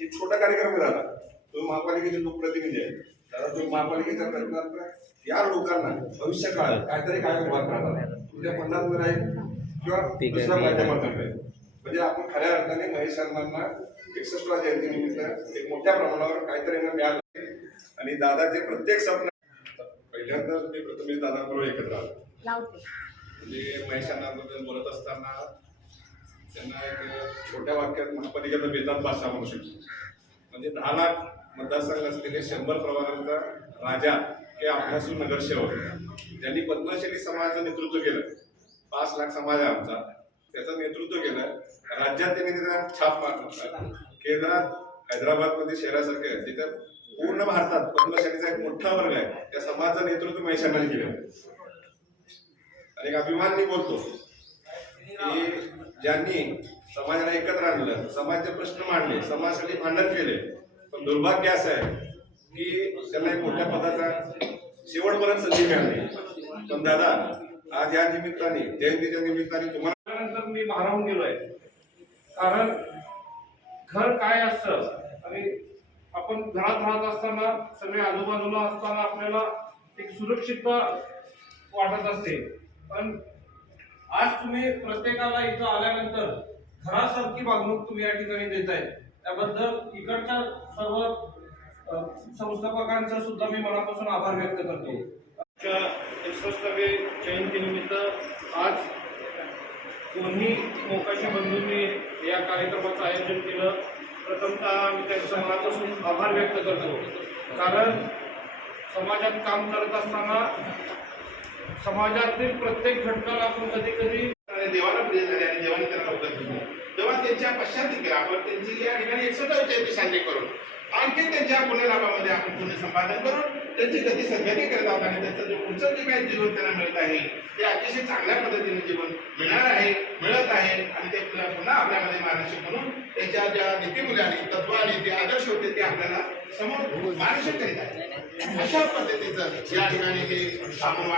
एक छोटा कार्यक्रम झाला. तुम्ही महापालिकेचे लोकप्रतिनिधी आहे, दादा तुम्ही महापालिकेच्या करणार या लोकांना भविष्य काळात काहीतरी काय उभा करणार तुझ्या फंडातून राहील किंवा दुसऱ्या माध्यमातून राहील. म्हणजे आपण खऱ्या अर्थाने महेश अण्णांना 61व्या जयंतीनिमित्त एक मोठ्या प्रमाणावर काहीतरी मिळालं आणि दादाचे प्रत्येक स्वप्न पहिल्यांदा मी प्रथमेश दादाबरोबर एकत्र आलो. म्हणजे महेश अण्णांबद्दल बोलत असताना त्यांना एक छोट्या वाक्यात महापालिकेचा बेतात भाषा म्हणू शकतो. म्हणजे 10 लाख मतदारसंघ असलेले 100 प्रभागांचा राजा हे आपल्यासून नगरसेवक ज्यांनी पद्मश्री समाजाचं नेतृत्व केलं. 5 लाख समाज आहे आमचा, त्याचं नेतृत्व केलं. राज्यात त्यांनी छाप मारला. केंद्रात हैदराबादमध्ये शहरासारखे आहे तिथं पूर्ण भारतात पद्मश्रीचा एक मोठा वर्ग आहे. त्या समाजाचं नेतृत्व महेश अण्णांनी केलं. आणि एक अभिमानाने बोलतो की ज्यांनी समाजाला एकत्र आणलं, समाजाचे प्रश्न मांडले, समाजासाठी भांडण केले. पण दुर्भाग्य असं आहे की त्यांना एक मोठ्या पदाचा शेवटपर्यंत संधी मिळाली. पण दादा आज या निमित्ताने जयंतीच्या निमित्ताने तुम्हाला नंतर मी भारावून गेलोय. कारण घर काय असतं आणि आपण घरात राहत असताना सगळे आजूबाजूला असताना आपल्याला एक सुरक्षितता वाटत असते. पण आज तुम्ही प्रत्येकाला इथं आल्यानंतर घरासारखी वागणूक तुम्ही या ठिकाणी देताय, त्याबद्दल इकडच्या सर्व संस्थापकांचा सुद्धा मी मनापासून आभार व्यक्त करतो. 61व्या जयंतीनिमित्त आज दोन्ही मोकाशी बंधूंनी या कार्यक्रमाचं आयोजन केलं. प्रथमतः मी त्यांच्या मनापासून आभार व्यक्त करतो. कारण समाजात काम करत असताना समाजातील प्रत्येक घटकाला आपण कधी कधी देवाला प्रिय झाले आणि देवाने त्यांना उत्तर दिलं. तेव्हा त्यांच्या पश्चात केला आपण त्यांची या ठिकाणी 61व्या जयंती साजरी करून आणखी त्यांच्या पुण्यलाभामध्ये आपण पुण्य संपादन करून त्यांची गती सद्गती करत आहोत आणि त्यांचं जे पुढचं जे काही जीवन त्यांना मिळत आहे ते अतिशय चांगल्या पद्धतीने जीवन मिळणार आहे, मिळत आहे. आणि ते पुन्हा आपल्यामध्ये मार्गदर्शक म्हणून त्यांच्या ज्या नीतिमूल्यांनी तत्व आणि ते आदर्श होते ते आपल्याला समोर मार्गदर्शन करीत आहे. अशा पद्धतीचं या ठिकाणी हे आपण